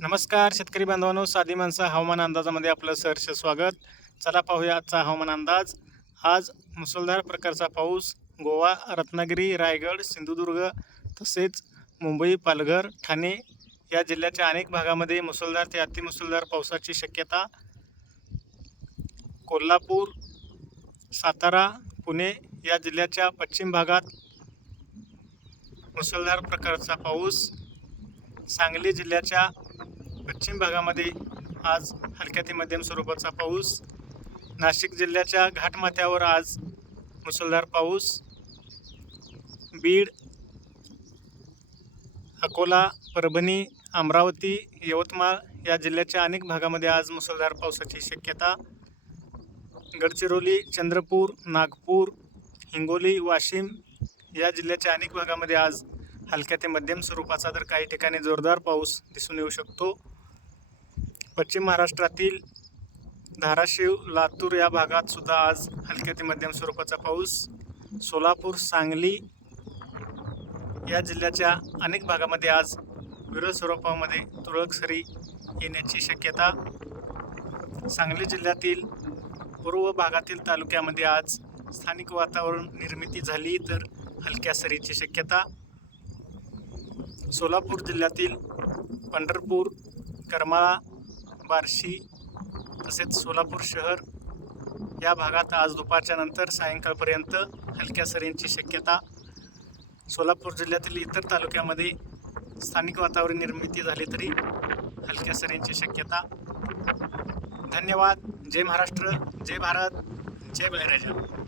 नमस्कार शेतकरी बांधवांनो साधी माणसं हवामान अंदाजामध्ये आपलं सहर्ष स्वागत. चला पाहूया आजचा हवामान अंदाज. आज मुसळधार प्रकारचा पाऊस गोवा रत्नागिरी रायगड सिंधुदुर्ग तसेच मुंबई पालघर ठाणे या जिल्ह्याच्या अनेक भागामध्ये मुसळधार ते अतिमुसळधार पावसाची शक्यता. कोल्हापूर सातारा पुणे या जिल्ह्याच्या पश्चिम भागात मुसळधार प्रकारचा पाऊस. सांगली जिल्ह्याच्या पश्चिम भागामध्ये आज हलक्या ते मध्यम स्वरूपाचा पाऊस. नाशिक जिल्ह्याच्या घाटमाथ्यावर आज मुसळधार पाऊस. बीड अकोला परभणी अमरावती यवतमाळ या जिल्ह्याच्या अनेक भागामध्ये आज मुसळधार पावसाची शक्यता. गडचिरोली चंद्रपूर नागपूर हिंगोली वाशिम या जिल्ह्याच्या अनेक भागामध्ये आज हलक्या ते मध्यम स्वरूपाचा तर काही ठिकाणी जोरदार पाऊस दिसून येऊ शकतो. पश्चिम महाराष्ट्रातील धाराशिव लातूर या भागात सुद्धा आज हलक्या ते मध्यम स्वरूपाचा पाऊस. सोलापूर सांगली या जिल्ह्याच्या अनेक भागामध्ये आज विरळ स्वरूपामध्ये तुरळक सरी येण्याची शक्यता. सांगली जिल्ह्यातील पूर्व भागातील तालुक्यामध्ये आज स्थानिक वातावरण निर्मिती झाली तर हलक्या सरीची शक्यता. सोलापूर जिल्ह्यातील पंढरपूर करमाळा बार्शी तसेच सोलापूर शहर या भागात आज दुपारच्या नंतर सायंकाळपर्यंत हलक्या सरींची शक्यता सोलापूर जिल्ह्यातील इतर तालुक्यामध्ये स्थानिक वातावरण निर्मिती झाली तरी हलक्या सरींची शक्यता. धन्यवाद. जय महाराष्ट्र. जय भारत. जय बळीराजा.